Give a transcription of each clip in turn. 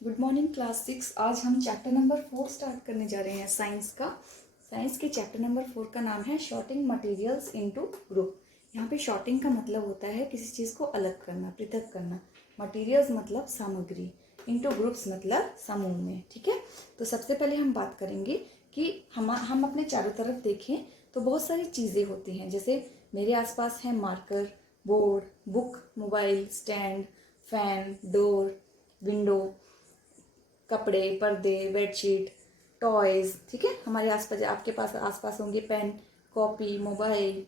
Good morning class 6। आज हम chapter number 4 start करने जा रहे हैं साइंस का। साइंस के चैप्टर नंबर 4 का नाम है शॉर्टिंग मटेरियल्स इनटू ग्रुप। यहाँ पे शॉर्टिंग का मतलब होता है किसी चीज़ को अलग करना, पृथक करना। मटेरियल्स मतलब सामग्री, इनटू ग्रुप्स मतलब समूह में। ठीक है, तो सबसे पहले हम बात करेंगे कि हम अपने चारों तरफ देखें तो बहुत सारी चीज़ें होती हैं। जैसे मेरे आसपास है marker, board, book, mobile, stand, fan, door, window, कपड़े, पर्दे, बेडशीट, टॉयज़। ठीक है, हमारे आसपास, आपके पास आसपास होंगे पेन, कॉपी, मोबाइल,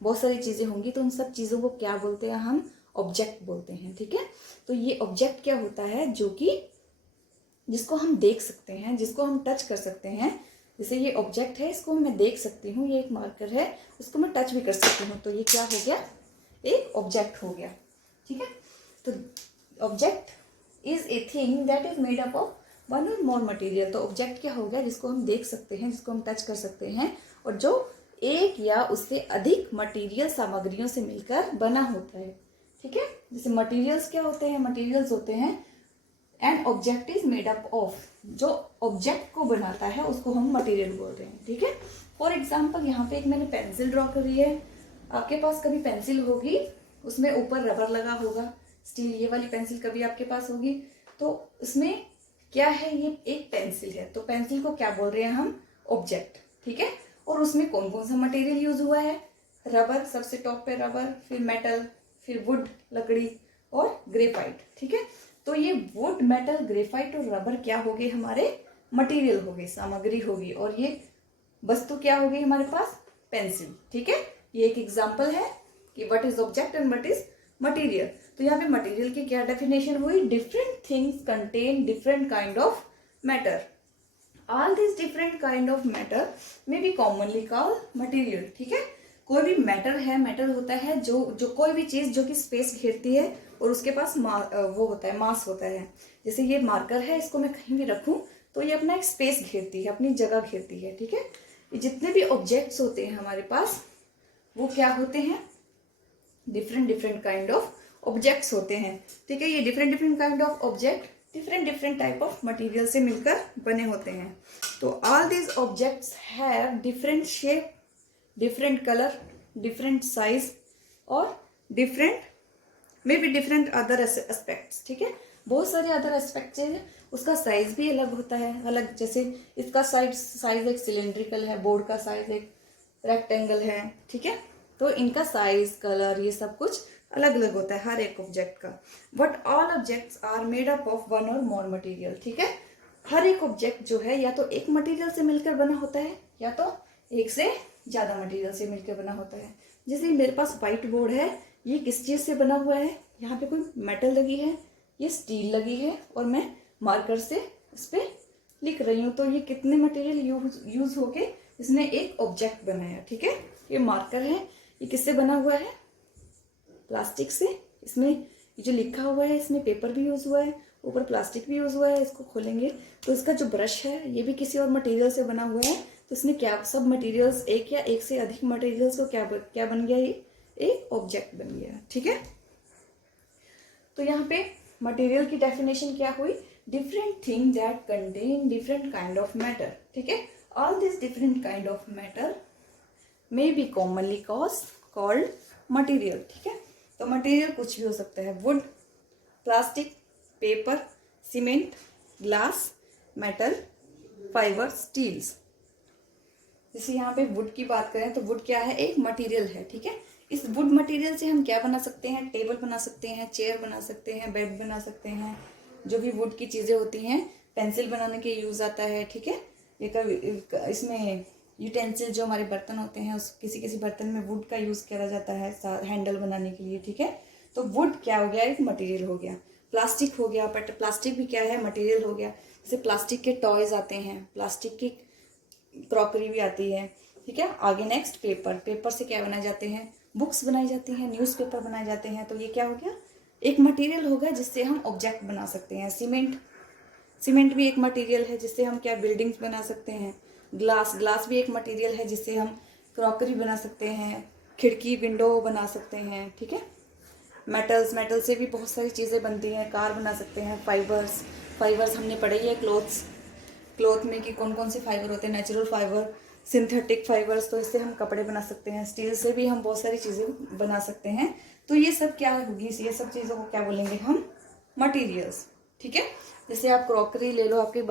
बहुत सारी चीज़ें होंगी। तो उन सब चीज़ों को क्या बोलते हैं? हम ऑब्जेक्ट बोलते हैं। ठीक है, तो ये ऑब्जेक्ट क्या होता है? जो कि जिसको हम देख सकते हैं, जिसको हम टच कर सकते हैं। जैसे ये ऑब्जेक्ट है, इसको मैं देख सकती हूँ, ये एक मार्कर है, उसको मैं टच भी कर सकती हूँ, तो ये क्या हो गया? एक ऑब्जेक्ट हो गया। ठीक है, तो object is a thing that is made up of one or more material. तो ऑब्जेक्ट क्या हो गया? जिसको हम देख सकते हैं, जिसको हम टच कर सकते हैं, और जो एक या उससे अधिक मटेरियल सामग्रियों से मिलकर बना होता है। ठीक है, जैसे मटेरियल्स क्या होते हैं? मटेरियल्स होते हैं and object is made up of, जो ऑब्जेक्ट को बनाता है उसको हम मटेरियल बोल रहे हैं। ठीक है, फॉर एग्जाम्पल यहाँ पे एक मैंने पेंसिल ड्रॉ करी है। आपके पास कभी पेंसिल होगी, उसमें ऊपर रबर लगा होगा, स्टील, ये वाली पेंसिल कभी आपके पास होगी। तो उसमें क्या है? ये एक पेंसिल है, तो पेंसिल को क्या बोल रहे हैं हम? ऑब्जेक्ट। ठीक है, और उसमें कौन कौन सा मटेरियल यूज हुआ है? रबर, सबसे टॉप पे रबर, फिर मेटल, फिर वुड, लकड़ी, और ग्रेफाइट। ठीक है, तो ये वुड, मेटल, ग्रेफाइट और रबर क्या हो गए? हमारे मटेरियल हो गए, सामग्री होगी। और ये वस्तु क्या हो गई हमारे पास? पेंसिल। ठीक है, ये एक एग्जाम्पल है कि what is object and what is material. तो यहाँ पे मटेरियल की क्या डेफिनेशन हुई? Different things contain different kind of matter. All this different kind of matter में बी कॉमनली कॉल्ड मटेरियल। ठीक है, कोई भी मैटर है, मैटर होता है जो कोई भी चीज जो कि स्पेस घेरती है और उसके पास वो होता है, मास होता है। जैसे ये मार्कर है, इसको मैं कहीं भी रखूं तो ये अपना एक स्पेस घेरती है, अपनी जगह घेरती है। ठीक है, ये जितने भी ऑब्जेक्ट्स होते हैं हमारे पास, वो क्या होते हैं? Different different kind of objects होते हैं। ठीक है, ये different different kind of object different different type of material से मिलकर बने होते हैं। तो all these objects have different shape, different colour, different size और different may be different other aspects. ठीक है, बहुत सारे अदर एस्पेक्ट्स हैं। उसका साइज भी अलग होता है, अलग। जैसे इसका साइज एक सिलेंड्रिकल है, बोर्ड का साइज एक रेक्टेंगल है। ठीक है, तो इनका साइज, कलर, ये सब कुछ अलग अलग होता है हर एक ऑब्जेक्ट का। But all objects are made up of one or more material. ठीक है, हर एक ऑब्जेक्ट जो है या तो एक मटेरियल से मिलकर बना होता है या तो एक से ज्यादा मटेरियल से मिलकर बना होता है। जैसे मेरे पास व्हाइट बोर्ड है, ये किस चीज से बना हुआ है? यहाँ पे कोई मेटल लगी है, ये स्टील लगी है, और मैं मार्कर से इस पे लिख रही हूँ। तो ये कितने मटेरियल यूज होके इसने एक ऑब्जेक्ट बनाया। ठीक है, ये मार्कर है, ये किससे बना हुआ है? प्लास्टिक से। इसमें ये जो लिखा हुआ है, इसमें पेपर भी यूज हुआ है, ऊपर प्लास्टिक भी यूज हुआ है। इसको खोलेंगे तो इसका जो ब्रश है, ये भी किसी और मटेरियल से बना हुआ है। तो इसने क्या, सब मटेरियल्स, एक या एक से अधिक मटेरियल्स को क्या बन गया? ये एक ऑब्जेक्ट बन गया। ठीक है, तो यहाँ पे मटेरियल की डेफिनेशन क्या हुई? Different thing that contain different kind of matter. ठीक है, all this different kind of matter may be commonly called material. ठीक है, तो मटेरियल कुछ भी हो सकता है, wood, plastic, paper, cement, glass, metal, fibre, steels. जैसे यहाँ पे वुड की बात करें तो वुड क्या है? एक मटेरियल है। ठीक है, इस वुड मटेरियल से हम क्या बना सकते हैं? टेबल बना सकते हैं, चेयर बना सकते हैं, बेड बना सकते हैं, जो भी वुड की चीज़ें होती हैं। पेंसिल बनाने के यूज़ आता है। ठीक है, ये कभी इसमें यूटेंसिल, जो हमारे बर्तन होते हैं, उस किसी किसी बर्तन में वुड का यूज़ किया जाता है हैंडल बनाने के लिए। ठीक है, तो वुड क्या हो गया? एक मटेरियल हो गया। प्लास्टिक हो गया, बट प्लास्टिक भी क्या है? मटेरियल हो गया। जैसे प्लास्टिक के टॉयज आते हैं, प्लास्टिक की क्रॉकरी भी आती है। ठीक है, आगे नेक्स्ट पेपर, पेपर से क्या बनाए जाते हैं? बुक्स बनाई जाती हैं, न्यूज़पेपर बनाए जाते हैं। तो ये क्या हो गया? एक मटेरियल हो गया जिससे हम ऑब्जेक्ट बना सकते हैं। सीमेंट, सीमेंट भी एक मटेरियल है जिससे हम क्या, बिल्डिंग्स बना सकते हैं। ग्लास, ग्लास भी एक मटेरियल है जिससे हम क्रॉकरी बना सकते हैं, खिड़की, विंडो बना सकते हैं। ठीक है, मेटल्स, मेटल से भी बहुत सारी चीज़ें बनती हैं, कार बना सकते हैं। फाइबर्स, फाइबर्स हमने पढ़े ही है क्लोथ में कि कौन कौन से फाइबर होते हैं, नेचुरल फाइबर, सिंथेटिक फाइबर्स, तो इससे हम कपड़े बना सकते हैं, स्टील से भी हम बहुत सारी चीज़ें बना सकते हैं। तो ये सब क्या होगी, ये सब चीज़ों को क्या बोलेंगे हम, मटेरियल्स। ठीक है, जैसे आप क्रॉकरी ले लो, आपके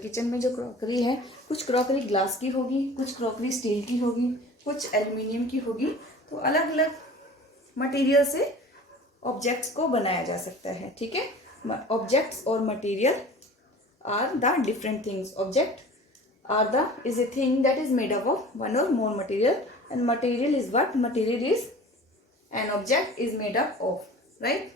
किचन में जो क्रॉकरी है, कुछ क्रॉकरी ग्लास की होगी, कुछ क्रॉकरी स्टील की होगी, कुछ एल्युमिनियम की होगी। तो अलग अलग मटेरियल से ऑब्जेक्ट्स को बनाया जा सकता है। ठीक है, ऑब्जेक्ट्स और material are the different things. Object is a thing that is made up of one or more material, and material is what? Material is an object is made up of, right?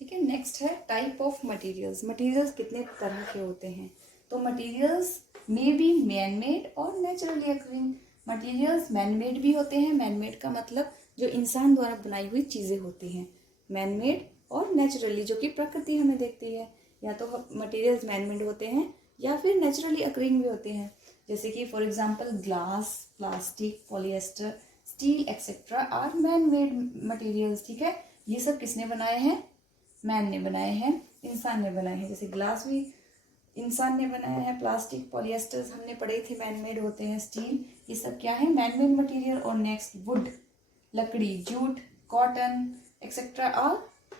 ठीक है, next है type of materials. Materials कितने तरह के होते हैं? तो materials may be man made और naturally occurring. Materials man made भी होते हैं। मैन मेड का मतलब जो इंसान द्वारा बनाई हुई चीज़ें होती हैं, मैन मेड, और नेचुरली जो कि प्रकृति हमें देखती है। या तो मटेरियल्स मैन मेड होते हैं या फिर नेचुरली अकरिंग भी होते हैं, जैसे कि for example glass, plastic, polyester, steel etcetera are man made materials. ठीक है, ये सब किसने बनाए हैं? मैन ने बनाए हैं, इंसान ने बनाए हैं। जैसे ग्लास भी इंसान ने बनाया है, प्लास्टिक, पॉलिएस्टर्स हमने पढ़े थे मैन मेड होते हैं, स्टील, ये सब क्या है? Man made material. और नेक्स्ट वुड, लकड़ी, jute, cotton etcetera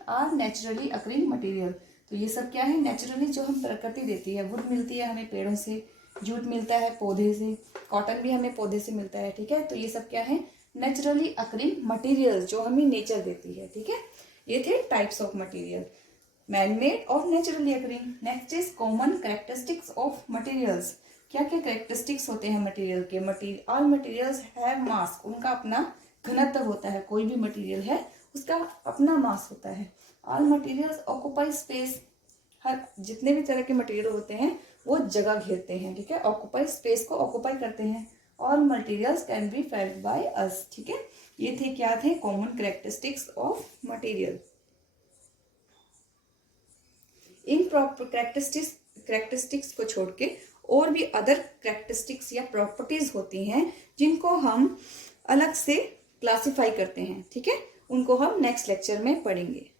are naturally occurring material. तो ये सब क्या है? नेचुरली जो हम प्रकृति देती है। वुड मिलती है हमें पेड़ों से, जूट मिलता है पौधे से, कॉटन भी हमें पौधे से मिलता है। ठीक है, तो ये सब क्या है? नेचुरली अकरिंग मटेरियल्स जो हमें नेचर देती है। ठीक है, ये थे types of material, man made और naturally occurring. Next is common characteristics of materials. क्या क्या कैरेक्टरिस्टिक्स होते हैं मटेरियल के? ऑल मटेरियल्स हैव मास, उनका अपना घनत्व होता है। कोई भी मटेरियल है उसका अपना मास होता है। ऑल मटेरियल्स ऑक्यूपाई स्पेस, हर जितने भी तरह के मटेरियल होते हैं वो जगह घेरते हैं। ठीक है, ऑक्यूपाई स्पेस को ऑक्यूपाई करते हैं। All materials can be felt by us. ठीक है, ये थे क्या थे? Common characteristics of material. In characteristics को छोड़ के और भी अदर कैरेक्टरिस्टिक्स या प्रॉपर्टीज होती हैं जिनको हम अलग से क्लासिफाई करते हैं। ठीक है, उनको हम नेक्स्ट लेक्चर में पढ़ेंगे।